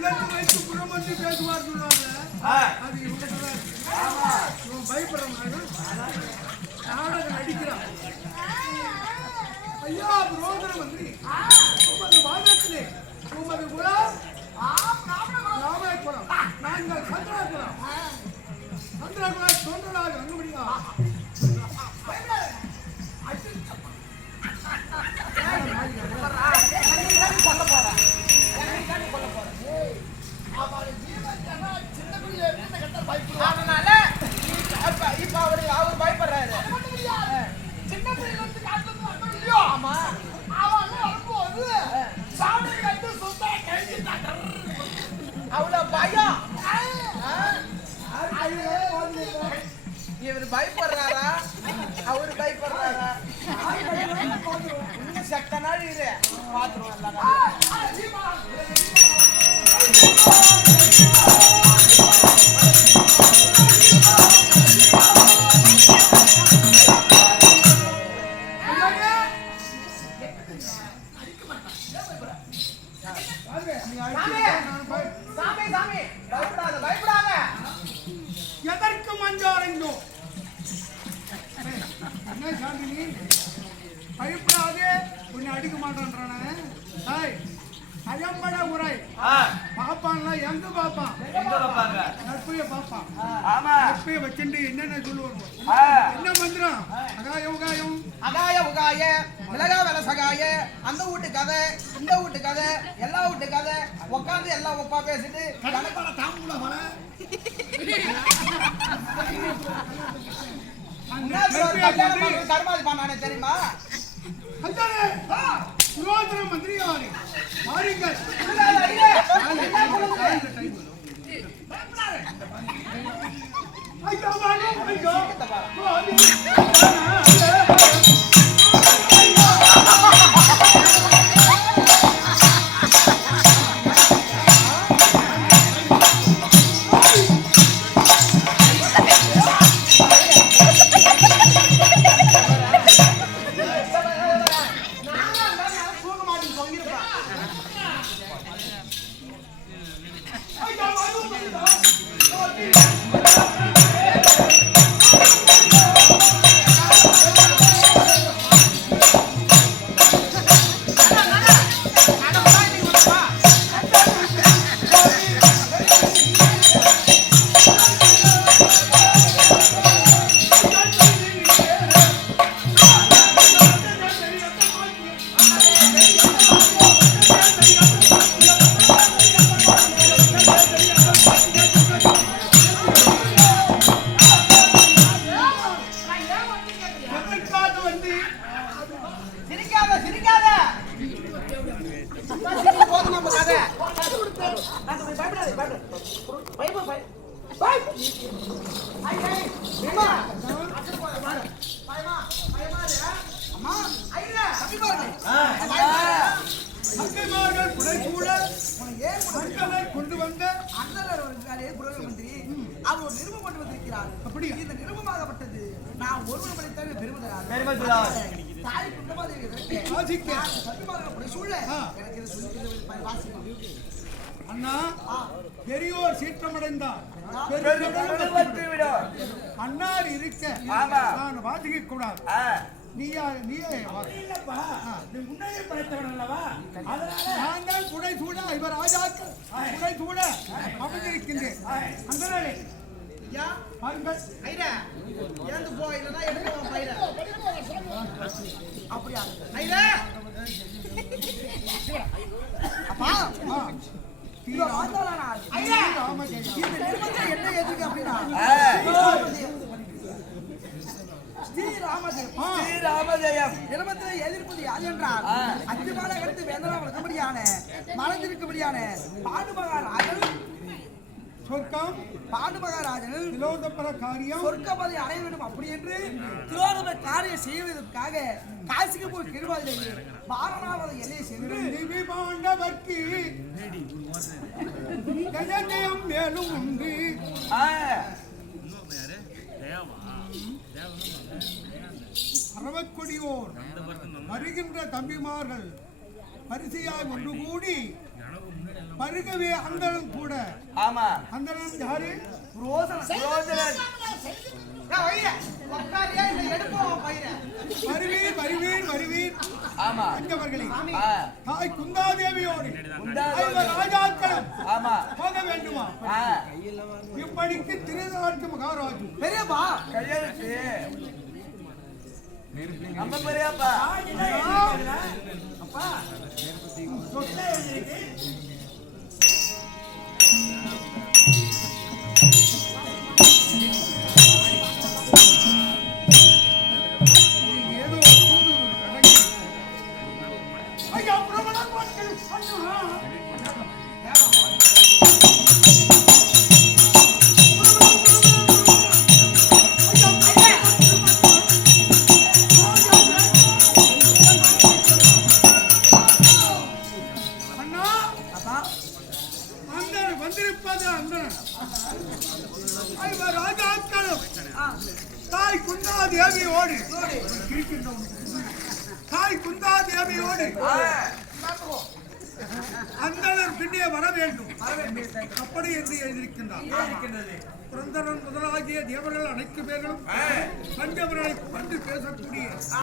இல்லத்து வைத்து புறம் வந்து பேசுவார் சொல்லுவாங்க. அது இவங்க இவன் பயப்படுறாங்க நாடகம் நடிக்கிறான். ஐயா புரோதர மந்திரி பயப்படுறாரா? அவரு பயப்படுறாரா? செத்த நாள் இரு. பாத்துருவோம் மாட்டேன்றானே ஹாய் அயம்பட உரை பாப்பான்ல எங்க பாப்பான் நட்பைய பாப்பான் ஆமா நட்பைய வச்சுட்டு என்னென்ன சொல்லுவாங்க. என்ன மந்திரம் அகாயம் உகாயம் அகாய உகாய மிளகா வேலை சகாய அந்த வீட்டு கதை இந்த வீட்டு கதை எல்லா வீட்டு கதை உட்காந்து எல்லாம் ஒப்பா பேசிட்டு கடற்கரை தாம்பூல கர்மாதி பண்ணானே தெரியுமா அந்தானே சுரோதன மந்திரியாரே வாருங்கள். இல்ல, இல்ல, எதற்காக அப்படியா? இந்த நிருபமாகப்பட்டது நான் ஒருவன் படித்தவன் பெருமதராக பெருமைதரார். தாய் நான் சத்தியமாக புடைசூழ ஆ. எனக்கு இது சொல்லி வாசிக்கணும் அண்ணா பெரியோர் சீற்றமடைந்தார். அன்னார் இருக்க. நான் வாசிக்க கூடாது. நீயா நீயே வா. முன்னாடியே படைத்தவன் அல்லவா அதனால நான் தான் புடை சூட இவர் ராஜாக்கள் புடை சூட அமர்ந்திருக்கின்றேன் அந்த ஐயா பாருங்கள் ஐயா இறந்து போ இல்லனா எடுக்க பைர. அப்படியா? ஐயா அப்பா. இதோ. ஐயா ராமஜெயம். இந்த நிருபத்தில் என்ன ராமதேவ் ஆ. ஸ்ரீராமஜெயம். நிருபத்தில் எதிர்ப்பது யார் என்றால் அஞ்சு மாலை அடுத்து வேந்தரா வளர்க்கும்படியான மலர்ந்திருக்கும்படியான பாண்டுமகாராஜன் சொர்க்கம் பாண்டுமகாராஜன் திலோதபர காரியம் சொர்க்கபதி அடைய வேண்டும் அப்படி என்று திரோதம காரியம் செய்வதற்காக காசிக்கு போய் கிருவாதிலே பாரணாவத எல்லையை சென்று திவி பாண்டவர்க்கு கஜஜயம் மேலும் உண்டு ஆ. அரவக்கொடியோர் வருகின்ற தம்பிமார்கள் பரிசையாய் ஒன்று கூடி பருகவே அந்தனம் கூட. ஆமா. அந்தனம் யாரு? எடுப்போம் பையனை? வருவீர் வருவீர் வருவீர். ஆமா. அஞ்சவர்களே ஆ, தாய் குந்தாதேவியோடு. ராஜாக்களும் ஆமா. போக வேண்டுமா? இப்படிக்கு திருநாட்டு மகாராஜு. பெரியப்பா. கையெழுத்து. நம்ம பெரியப்பா. அப்பா. சொத்தை எழுதிருக்கு அப்பா அந்த வந்திருப்பது அந்த ஐவர் ராஜாக்களும் தாய் குந்தா தேவியோடு இருக்கின்றோம். தாய் குந்தா தேவியோடு அந்தனர் பின்னே வர வேண்டும். அப்படி என்று எழுதியிருக்கின்றார். புரந்தரன் முதலாகிய தேவர்கள் அனைத்து பேர்களும் பஞ்சவர்களை வந்து பேசக்கூடிய